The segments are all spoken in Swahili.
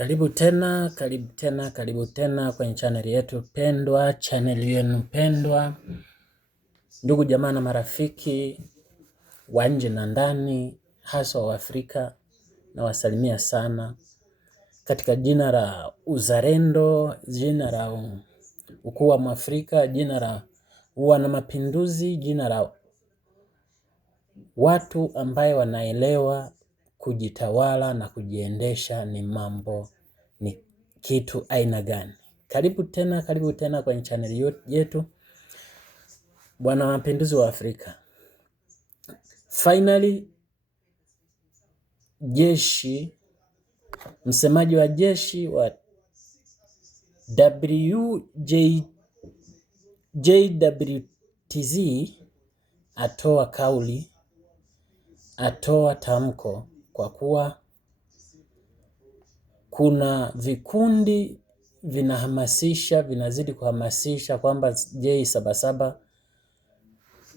Karibu tena kwenye channel yetu pendwa, channel yenu pendwa. Ndugu jamaa na marafiki wa nje na ndani, hasa wa Afrika, na wasalimia sana katika jina la uzalendo, jina la ukuu wa Mwafrika, jina la wana mapinduzi, jina la watu ambaye wanaelewa kujitawala na kujiendesha ni kitu aina gani. Karibu tena kwenye channel yetu Bwana Mapinduzi wa Afrika. Finally, msemaji wa jeshi wa JWTZ atoa tamko kwa kuwa kuna vikundi vinazidi kuhamasisha kwamba J77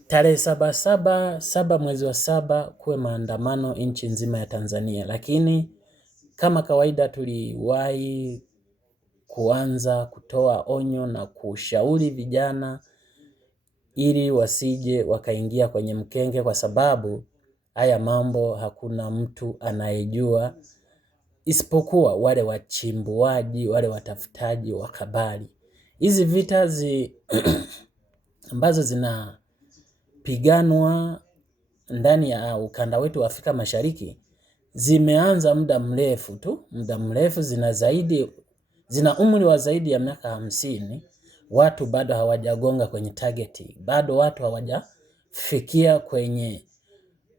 tarehe 7 mwezi wa 7 kuwe maandamano nchi nzima ya Tanzania. Lakini kama kawaida tuliwahi kuanza kutoa onyo na kushauri vijana ili wasije wakaingia kwenye mkenge, kwa sababu haya mambo hakuna mtu anayejua isipokuwa wale wachimbuaji, wale watafutaji wa habari. Hizi vita ambazo zinapiganwa ndani ya ukanda wetu wa Afrika Mashariki zimeanza muda mrefu, zina umri wa zaidi ya miaka 50. Watu bado hawajagonga kwenye target, bado watu hawajafikia kwenye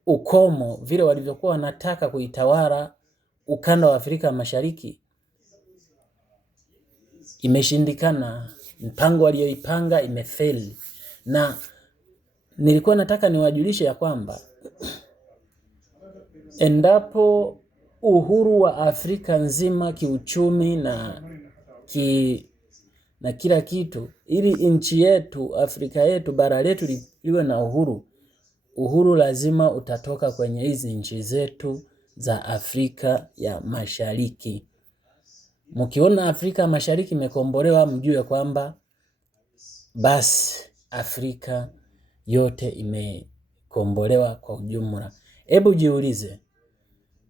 ukomo vile walivyokuwa wanataka kuitawala ukanda wa Afrika Mashariki. Imeshindikana, mpango walioipanga imefeli. Na nilikuwa nataka niwajulishe ya kwamba endapo uhuru wa Afrika nzima kiuchumi na kila kitu, ili nchi yetu, Afrika yetu, bara letu liwe na uhuru lazima utatoka kwenye hizi nchi zetu za Afrika ya Mashariki. Mkiona Afrika Mashariki imekombolewa, mjue kwamba basi Afrika yote imekombolewa kwa ujumla. Hebu jiulize,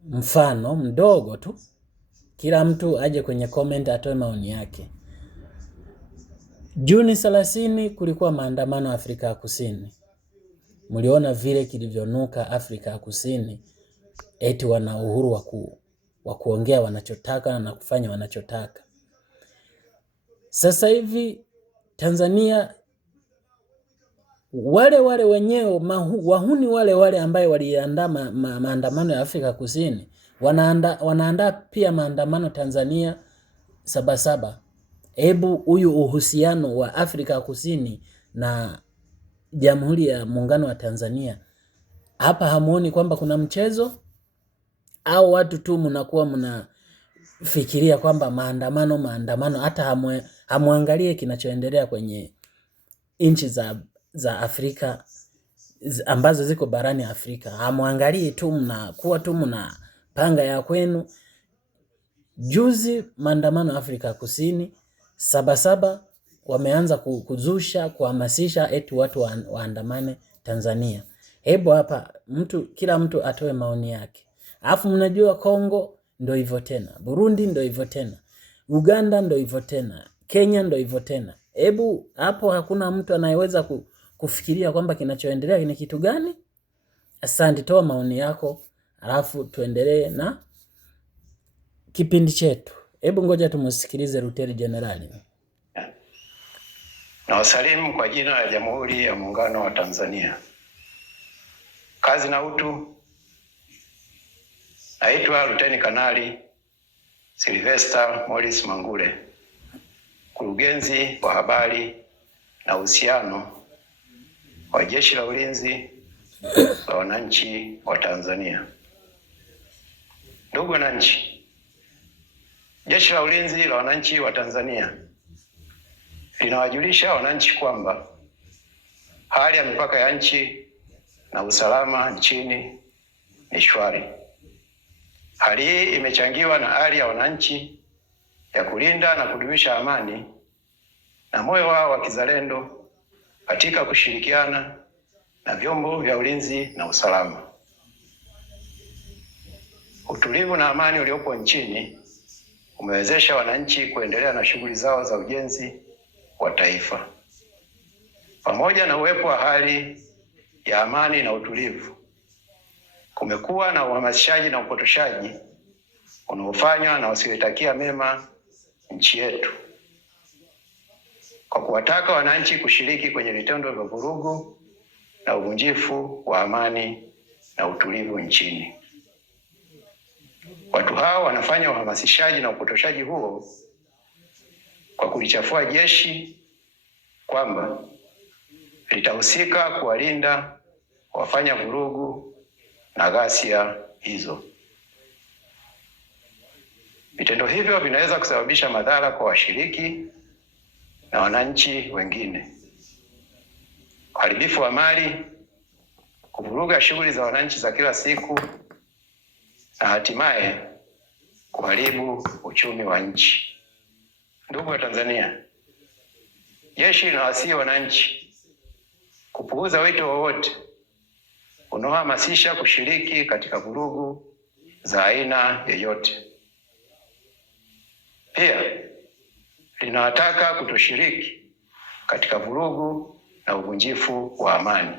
mfano mdogo tu, kila mtu aje kwenye comment atoe maoni yake. Juni 30 kulikuwa maandamano Afrika ya Kusini. Mliona vile kilivyonuka Afrika ya Kusini, eti wana uhuru wa kuongea wanachotaka na kufanya wanachotaka. Sasa hivi Tanzania, wale wenyewe wahuni wale ambaye waliandaa maandamano ya Afrika Kusini wanaandaa pia maandamano Tanzania 77. Hebu huyu uhusiano wa Afrika Kusini na Jamhuri ya Muungano wa Tanzania, hapa hamuoni kwamba kuna mchezo? Au watu tu mnakuwa mnafikiria kwamba maandamano, hata hamuangalie kinachoendelea kwenye nchi za Afrika ambazo ziko barani Afrika? Hamuangalie tu, mnakuwa tu mnapanga ya kwenu. Juzi maandamano Afrika Kusini 77 wameanza kuzusha, kuhamasisha eti watu waandamane Tanzania. Hebu hapa kila mtu atoe maoni yake. Alafu mnajua Kongo ndio hivyo tena, Burundi ndio hivyo tena, Uganda ndio hivyo tena, Kenya ndio hivyo tena. Hebu hapo hakuna mtu anayeweza kufikiria kwamba kinachoendelea ni kitu gani? Asante, toa maoni yako, alafu tuendelee na kipindi chetu. Hebu ngoja tumusikilize Luteni Jenerali. Na wasalimu kwa jina la Jamhuri ya Muungano wa Tanzania. Kazi na utu. Naitwa Luteni Kanali Sylvester Morris Mangule, mkurugenzi wa habari na uhusiano wa Jeshi la Ulinzi la Wananchi wa Tanzania. Ndugu wananchi, Jeshi la Ulinzi la Wananchi wa Tanzania linawajulisha wananchi kwamba hali ya mipaka ya nchi na usalama nchini ni shwari. Hali hii imechangiwa na hali ya wananchi ya kulinda na kudumisha amani na moyo wao wa kizalendo katika kushirikiana na vyombo vya ulinzi na usalama. Utulivu na amani uliopo nchini umewezesha wananchi kuendelea na shughuli zao za ujenzi wa taifa. Pamoja na uwepo wa hali ya amani na utulivu, kumekuwa na uhamasishaji na upotoshaji unaofanywa na wasioitakia mema nchi yetu kwa kuwataka wananchi kushiriki kwenye vitendo vya vurugu na uvunjifu wa amani na utulivu nchini. Watu hao wanafanya uhamasishaji na upotoshaji huo kwa kulichafua jeshi kwamba litahusika kuwalinda wafanya vurugu na ghasia hizo. Vitendo hivyo vinaweza kusababisha madhara kwa washiriki na wananchi wengine, uharibifu wa mali, kuvuruga shughuli za wananchi za kila siku na hatimaye kuharibu uchumi wa nchi. Ndugu wa Tanzania, jeshi linawasihi wananchi kupuuza wito wowote unaohamasisha kushiriki katika vurugu za aina yoyote. Pia linawataka kutoshiriki katika vurugu na uvunjifu wa amani,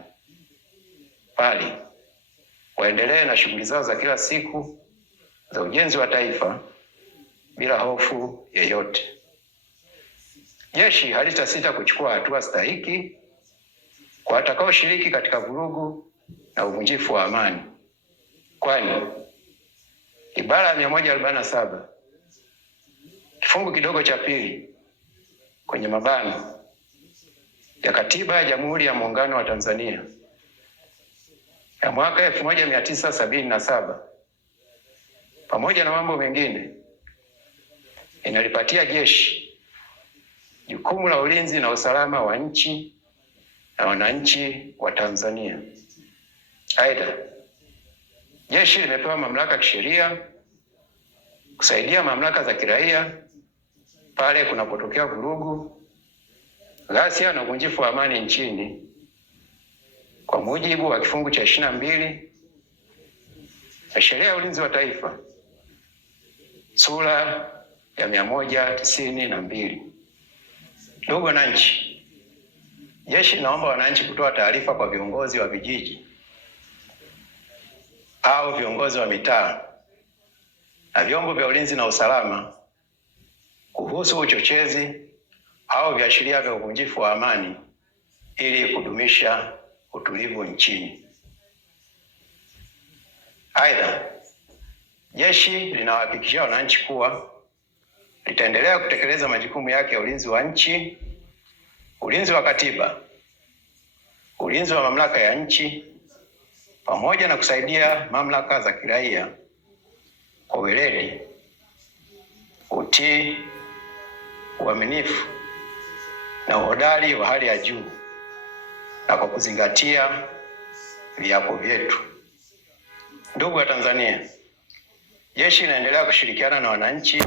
bali waendelee na shughuli zao za kila siku za ujenzi wa taifa bila hofu yoyote. Jeshi halitasita kuchukua hatua stahiki kwa watakaoshiriki katika vurugu na uvunjifu wa amani, kwani ibara ya 147 kifungu kidogo cha pili kwenye mabano ya Katiba ya Jamhuri ya Muungano wa Tanzania ya mwaka 1977 pamoja na mambo mengine inalipatia jeshi jukumu la ulinzi na usalama wa nchi na wananchi wa Tanzania. Aidha, jeshi limepewa mamlaka kisheria kusaidia mamlaka za kiraia pale kunapotokea vurugu, ghasia na uvunjifu wa amani nchini kwa mujibu wa kifungu cha 22 cha Sheria ya Ulinzi wa Taifa sura ya 192. Ndugu wananchi, jeshi linaomba wananchi kutoa taarifa kwa viongozi wa vijiji au viongozi wa mitaa na vyombo vya ulinzi na usalama kuhusu uchochezi au viashiria vya uvunjifu wa amani ili kudumisha utulivu nchini. Aidha, jeshi linawahakikishia wananchi kuwa litaendelea kutekeleza majukumu yake ya ulinzi wa nchi, ulinzi wa katiba, ulinzi wa mamlaka ya nchi, pamoja na kusaidia mamlaka za kiraia kwa weledi, utii, uaminifu na uhodari wa hali ya juu na kwa kuzingatia viapo vyetu. Ndugu wa Tanzania, jeshi linaendelea kushirikiana na wananchi